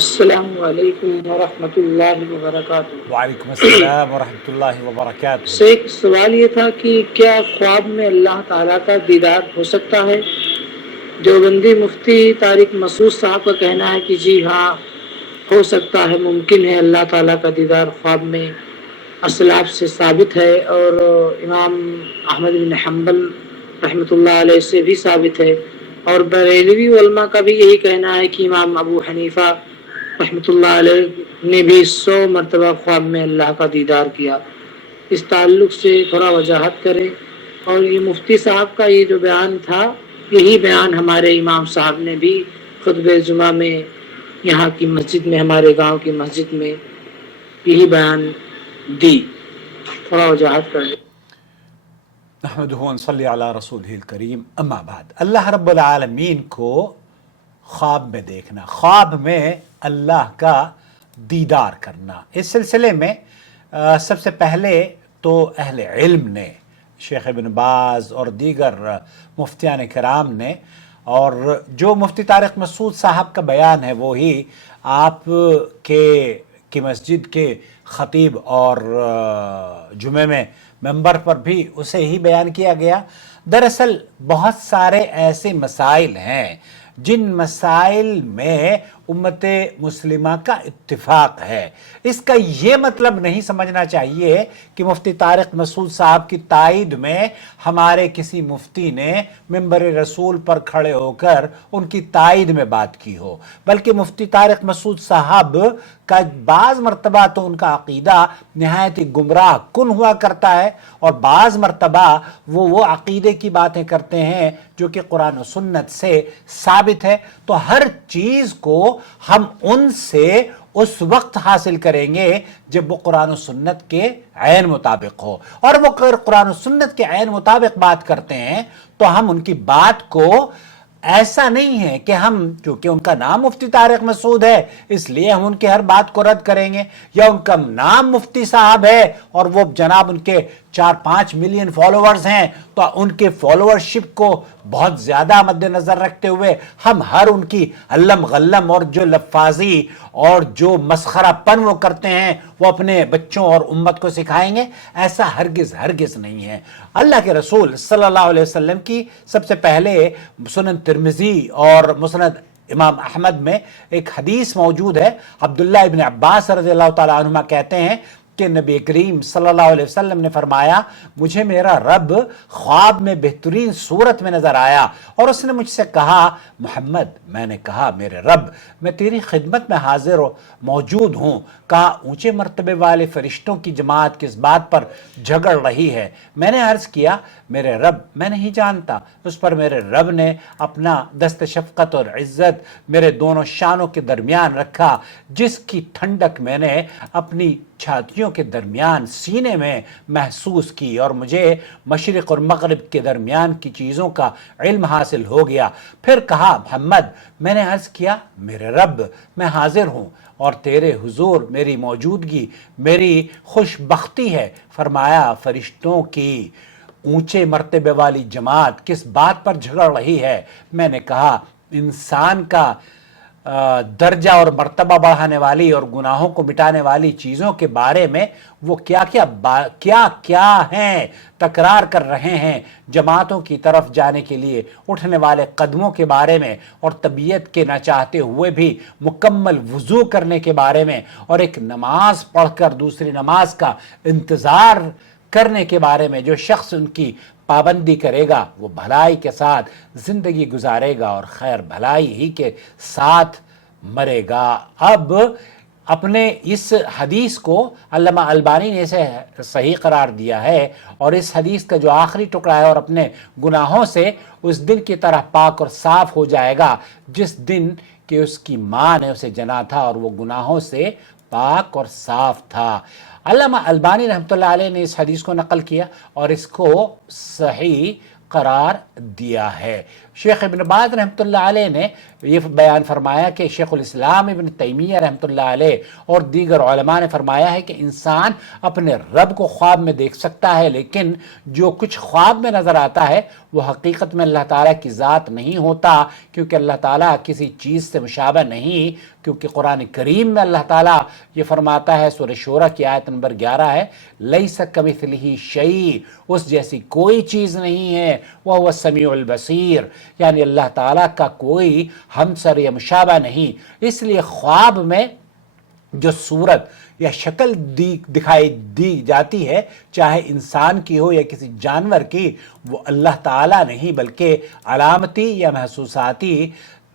السلام علیکم ورحمۃ اللہ وبرکاتہ۔ وعلیکم السلام ورحمۃ اللہ وبرکاتہ۔ ایک سوال یہ تھا کہ کیا خواب میں اللہ تعالیٰ کا دیدار ہو سکتا ہے؟ دیوبندی مفتی طارق مسعود صاحب کا کہنا ہے کہ جی ہاں، ہو سکتا ہے، ممکن ہے اللہ تعالیٰ کا دیدار خواب میں، اسلاف سے ثابت ہے، اور امام احمد بن حنبل رحمۃ اللہ علیہ سے بھی ثابت ہے، اور بریلوی علماء کا بھی یہی کہنا ہے کہ امام ابو حنیفہ رحمۃ اللہ علیہ نے بھی 100 مرتبہ خواب میں اللہ کا دیدار کیا۔ اس تعلق سے تھوڑا وضاحت کریں۔ اور یہ مفتی صاحب کا یہ جو بیان تھا، یہی بیان ہمارے امام صاحب نے بھی خطبہ جمعہ میں یہاں کی مسجد میں، ہمارے گاؤں کی مسجد میں یہی بیان دی۔ تھوڑا وضاحت کر دیں۔ نحمدہ ونصلی علی رسولہ الکریم، اما بعد۔ اللہ رب العالمین کو خواب میں دیکھنا، خواب میں اللہ کا دیدار کرنا، اس سلسلے میں سب سے پہلے تو اہل علم نے، شیخ ابن باز اور دیگر مفتیان کرام نے، اور جو مفتی طارق مسعود صاحب کا بیان ہے وہی آپ کی مسجد کے خطیب اور جمعے میں ممبر پر بھی اسے ہی بیان کیا گیا۔ دراصل بہت سارے ایسے مسائل ہیں جن مسائل میں امت مسلمہ کا اتفاق ہے۔ اس کا یہ مطلب نہیں سمجھنا چاہیے کہ مفتی طارق مسعود صاحب کی تائید میں ہمارے کسی مفتی نے منبر رسول پر کھڑے ہو کر ان کی تائید میں بات کی ہو، بلکہ مفتی طارق مسعود صاحب کا بعض مرتبہ تو ان کا عقیدہ نہایت ہی گمراہ کن ہوا کرتا ہے، اور بعض مرتبہ وہ عقیدے کی باتیں کرتے ہیں جو کہ قرآن و سنت سے ثابت ہے۔ تو ہر چیز کو ہم ان سے اس وقت حاصل کریں گے جب وہ قرآن و سنت کے عین مطابق ہو، اور وہ اگر قرآن و سنت کے عین مطابق بات کرتے ہیں تو ہم ان کی بات کو، ایسا نہیں ہے کہ ہم، چونکہ ان کا نام مفتی طارق مسعود ہے اس لیے ہم ان کے ہر بات کو رد کریں گے، یا ان کا نام مفتی صاحب ہے اور وہ جناب ان کے 4-5 ملین فالوورز ہیں تو ان کے فالوورشپ کو بہت زیادہ مد نظر رکھتے ہوئے ہم ہر ان کی علم غلم اور جو لفاظی اور جو مسخرہ پن وہ کرتے ہیں وہ اپنے بچوں اور امت کو سکھائیں گے؟ ایسا ہرگز نہیں ہے۔ اللہ کے رسول صلی اللہ علیہ وسلم کی سب سے پہلے سنن ترمذی اور مسند امام احمد میں ایک حدیث موجود ہے۔ عبداللہ ابن عباس رضی اللہ تعالیٰ عنہما کہتے ہیں کہ نبی کریم صلی اللہ علیہ وسلم نے فرمایا، مجھے میرا رب خواب میں بہترین صورت میں نظر آیا اور اس نے مجھ سے کہا، محمد، میں نے کہا، میرے رب، میں تیری خدمت میں حاضر و موجود ہوں۔ کہا، اونچے مرتبے والے فرشتوں کی جماعت کس بات پر جھگڑ رہی ہے؟ میں نے عرض کیا، میرے رب، میں نہیں جانتا۔ اس پر میرے رب نے اپنا دست شفقت اور عزت میرے دونوں شانوں کے درمیان رکھا، جس کی ٹھنڈک میں نے اپنی چھاتیوں کے درمیان سینے میں محسوس کی، اور مجھے مشرق اور مغرب کے درمیان کی چیزوں کا علم حاصل ہو گیا۔ پھر کہا، محمد، میں نے عرض کیا، میرے رب، میں حاضر ہوں اور تیرے حضور میری موجودگی میری خوش بختی ہے۔ فرمایا، فرشتوں کی اونچے مرتبے والی جماعت کس بات پر جھگڑ رہی ہے؟ میں نے کہا، انسان کا درجہ اور مرتبہ بڑھانے والی اور گناہوں کو مٹانے والی چیزوں کے بارے میں وہ کیا ہیں تکرار کر رہے ہیں، جماعتوں کی طرف جانے کے لیے اٹھنے والے قدموں کے بارے میں، اور طبیعت کے نہ چاہتے ہوئے بھی مکمل وضو کرنے کے بارے میں، اور ایک نماز پڑھ کر دوسری نماز کا انتظار کرنے کے بارے میں۔ جو شخص ان کی پابندی کرے گا وہ بھلائی کے ساتھ زندگی گزارے گا اور خیر بھلائی ہی کے ساتھ مرے گا۔ اب اپنے اس حدیث کو علامہ البانی نے اسے صحیح قرار دیا ہے، اور اس حدیث کا جو آخری ٹکڑا ہے، اور اپنے گناہوں سے اس دن کی طرح پاک اور صاف ہو جائے گا جس دن کہ اس کی ماں نے اسے جنا تھا اور وہ گناہوں سے پاک اور صاف تھا۔ علامہ البانی رحمۃ اللہ علیہ نے اس حدیث کو نقل کیا اور اس کو صحیح قرار دیا ہے۔ شیخ ابن باز رحمۃ اللہ علیہ نے یہ بیان فرمایا کہ شیخ الاسلام ابن تیمیہ رحمۃ اللہ علیہ اور دیگر علماء نے فرمایا ہے کہ انسان اپنے رب کو خواب میں دیکھ سکتا ہے، لیکن جو کچھ خواب میں نظر آتا ہے وہ حقیقت میں اللہ تعالیٰ کی ذات نہیں ہوتا، کیونکہ اللہ تعالیٰ کسی چیز سے مشابہ نہیں، کیونکہ قرآن کریم میں اللہ تعالیٰ یہ فرماتا ہے، سورہ شورى کی آیت نمبر 11 ہے، لیس کمثلہ شیء، اس جیسی کوئی چیز نہیں ہے، وہو السمیع البصیر، یعنی اللہ تعالیٰ کا کوئی ہمسر یا مشابہ نہیں۔ اس لیے خواب میں جو صورت یا شکل دکھائی دی جاتی ہے، چاہے انسان کی ہو یا کسی جانور کی، وہ اللہ تعالیٰ نہیں بلکہ علامتی یا محسوساتی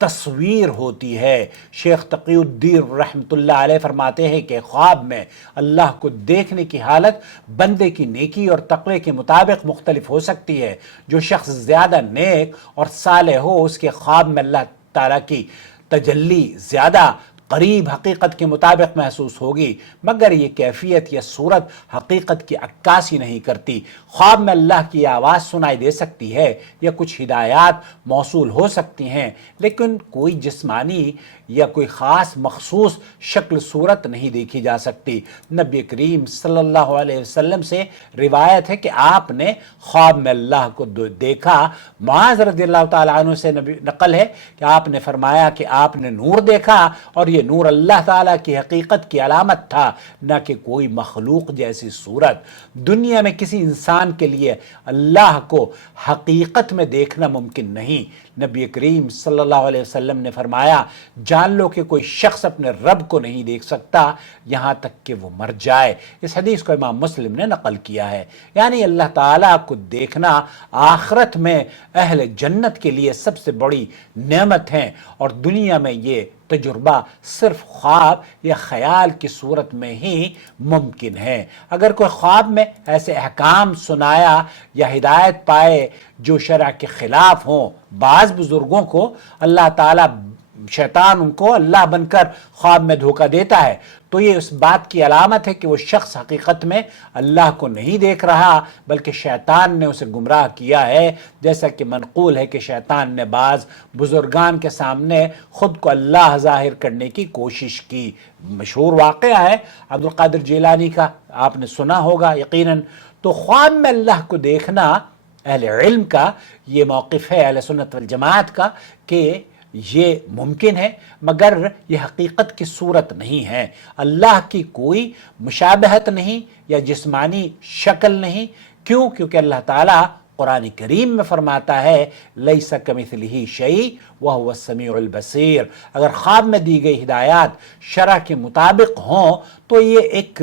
تصویر ہوتی ہے۔ شیخ تقی الدین رحمۃ اللہ علیہ فرماتے ہیں کہ خواب میں اللہ کو دیکھنے کی حالت بندے کی نیکی اور تقوی کے مطابق مختلف ہو سکتی ہے۔ جو شخص زیادہ نیک اور صالح ہو، اس کے خواب میں اللہ تعالیٰ کی تجلی زیادہ قریب حقیقت کے مطابق محسوس ہوگی، مگر یہ کیفیت یا صورت حقیقت کی عکاسی نہیں کرتی۔ خواب میں اللہ کی آواز سنائی دے سکتی ہے یا کچھ ہدایات موصول ہو سکتی ہیں، لیکن کوئی جسمانی یا کوئی خاص مخصوص شکل صورت نہیں دیکھی جا سکتی۔ نبی کریم صلی اللہ علیہ وسلم سے روایت ہے کہ آپ نے خواب میں اللہ کو دیکھا۔ معاذ رضی اللہ تعالیٰ عنہ سے نقل ہے کہ آپ نے فرمایا کہ آپ نے نور دیکھا، اور یہ نور اللہ تعالیٰ کی حقیقت کی علامت تھا، نہ کہ کوئی مخلوق جیسی صورت۔ دنیا میں کسی انسان کے لیے اللہ کو حقیقت میں دیکھنا ممکن نہیں۔ نبی کریم صلی اللہ علیہ وسلم نے فرمایا، جان لو کہ کوئی شخص اپنے رب کو نہیں دیکھ سکتا یہاں تک کہ وہ مر جائے۔ اس حدیث کو امام مسلم نے نقل کیا ہے۔ یعنی اللہ تعالیٰ کو دیکھنا آخرت میں اہل جنت کے لیے سب سے بڑی نعمت ہے، اور دنیا میں یہ تجربہ صرف خواب یا خیال کی صورت میں ہی ممکن ہے۔ اگر کوئی خواب میں ایسے احکام سنایا یا ہدایت پائے جو شرع کے خلاف ہوں، بعض بزرگوں کو اللہ تعالیٰ شیطان ان کو اللہ بن کر خواب میں دھوکہ دیتا ہے، تو یہ اس بات کی علامت ہے کہ وہ شخص حقیقت میں اللہ کو نہیں دیکھ رہا بلکہ شیطان نے اسے گمراہ کیا ہے، جیسا کہ منقول ہے کہ شیطان نے بعض بزرگان کے سامنے خود کو اللہ ظاہر کرنے کی کوشش کی۔ مشہور واقعہ ہے عبد القادر جیلانی کا، آپ نے سنا ہوگا یقیناً۔ تو خواب میں اللہ کو دیکھنا اہل علم کا یہ موقف ہے، اہل سنت والجماعت کا، کہ یہ ممکن ہے، مگر یہ حقیقت کی صورت نہیں ہے۔ اللہ کی کوئی مشابہت نہیں یا جسمانی شکل نہیں۔ کیوں؟ کیونکہ اللہ تعالیٰ قرآن کریم میں فرماتا ہے، لیس کمثلہ شیء وہو السمیع البصیر۔ اگر خواب میں دی گئی ہدایات شرع کے مطابق ہوں تو یہ ایک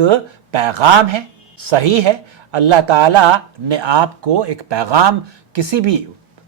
پیغام ہے، صحیح ہے۔ اللہ تعالیٰ نے آپ کو ایک پیغام کسی بھی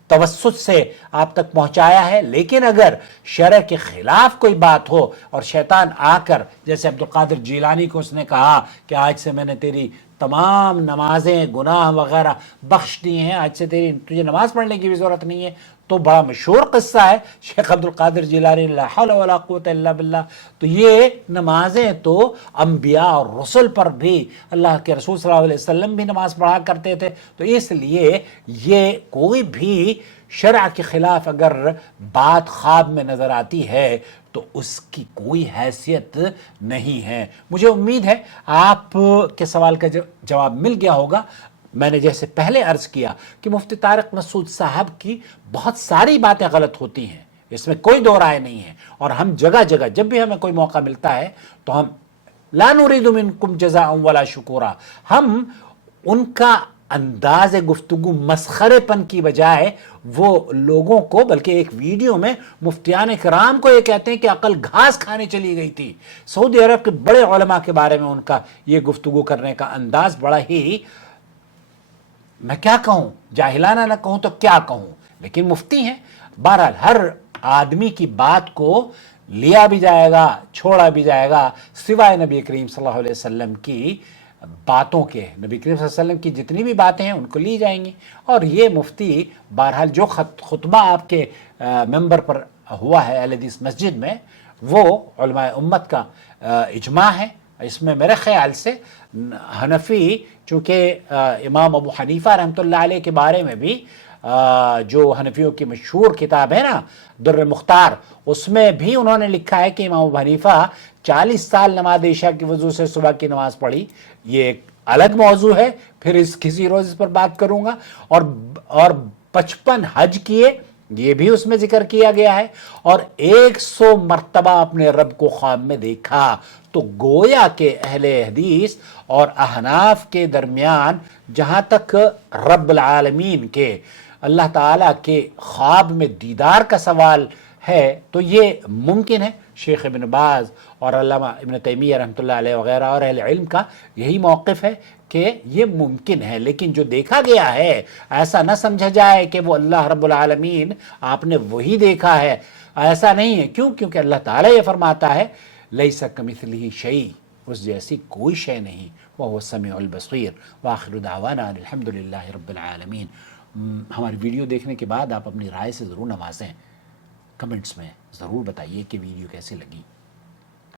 توسط سے آپ تک پہنچایا ہے، لیکن اگر شرع کے خلاف کوئی بات ہو اور شیطان آ کر، جیسے عبد القادر جیلانی کو اس نے کہا کہ آج سے میں نے تیری تمام نمازیں گناہ وغیرہ بخش دی ہیں، آج سے تجھے نماز پڑھنے کی بھی ضرورت نہیں ہے، تو بڑا مشہور قصہ ہے شیخ عبد القادر جیلانی لا حول ولا قوت الا باللہ۔ تو یہ نمازیں تو انبیاء اور رسل پر بھی، اللہ کے رسول صلی اللہ علیہ وسلم بھی نماز پڑھا کرتے تھے، تو اس لیے یہ کوئی بھی شرع کے خلاف اگر بات خواب میں نظر آتی ہے تو اس کی کوئی حیثیت نہیں ہے۔ مجھے امید ہے آپ کے سوال کا جواب مل گیا ہوگا۔ میں نے جیسے پہلے عرض کیا کہ مفتی طارق مسعود صاحب کی بہت ساری باتیں غلط ہوتی ہیں، اس میں کوئی دو رائے نہیں ہے، اور ہم جگہ جگہ جب بھی ہمیں کوئی موقع ملتا ہے تو ہم لا نريد منکم جزاء ولا شکورا، ہم ان کا انداز گفتگو مسخرے پن کی بجائے وہ لوگوں کو، بلکہ ایک ویڈیو میں مفتیان کرام کو یہ کہتے ہیں کہ عقل گھاس کھانے چلی گئی تھی۔ سعودی عرب کے بڑے علماء کے بارے میں ان کا یہ گفتگو کرنے کا انداز بڑا ہی، میں کیا کہوں، جاہلانہ نہ کہوں تو کیا کہوں، لیکن مفتی ہیں۔ بہرحال ہر آدمی کی بات کو لیا بھی جائے گا، چھوڑا بھی جائے گا، سوائے نبی کریم صلی اللہ علیہ وسلم کی باتوں کے۔ نبی کریم صلی اللہ علیہ وسلم کی جتنی بھی باتیں ہیں ان کو لی جائیں گی، اور یہ مفتی بہرحال جو خطبہ آپ کے ممبر پر ہوا ہے اہل حدیث مسجد میں، وہ علماء امت کا اجماع ہے۔ اس میں میرے خیال سے حنفی، چونکہ امام ابو حنیفہ رحمۃ اللہ علیہ کے بارے میں بھی جو حنفیوں کی مشہور کتاب ہے نا در مختار، اس میں بھی انہوں نے لکھا ہے کہ امام ابو حنیفہ 40 سال نماز عشاء کی وضو سے صبح کی نماز پڑھی۔ یہ ایک الگ موضوع ہے، پھر کسی روز اس پر بات کروں گا۔ اور 55 حج کیے، یہ بھی اس میں ذکر کیا گیا ہے، اور 100 مرتبہ اپنے رب کو خواب میں دیکھا۔ تو گویا کہ اہل حدیث اور احناف کے درمیان جہاں تک رب العالمین کے، اللہ تعالیٰ کے خواب میں دیدار کا سوال ہے تو یہ ممکن ہے۔ شیخ ابن باز اور علامہ ابن تیمیہ رحمۃ اللہ علیہ وغیرہ اور اہل علم کا یہی موقف ہے کہ یہ ممکن ہے، لیکن جو دیکھا گیا ہے ایسا نہ سمجھا جائے کہ وہ اللہ رب العالمین آپ نے وہی دیکھا ہے، ایسا نہیں ہے۔ کیوں؟ کیونکہ اللہ تعالیٰ یہ فرماتا ہے لیس کمثلہ شیء، اس جیسی کوئی شے نہیں، وہو السمیع البصیر، وآخر دعوانا الحمد للہ رب العالمین۔ ہماری ویڈیو دیکھنے کے بعد آپ اپنی رائے سے ضرور نوازیں، کمنٹس میں ضرور بتائیے کہ ویڈیو کیسی لگی۔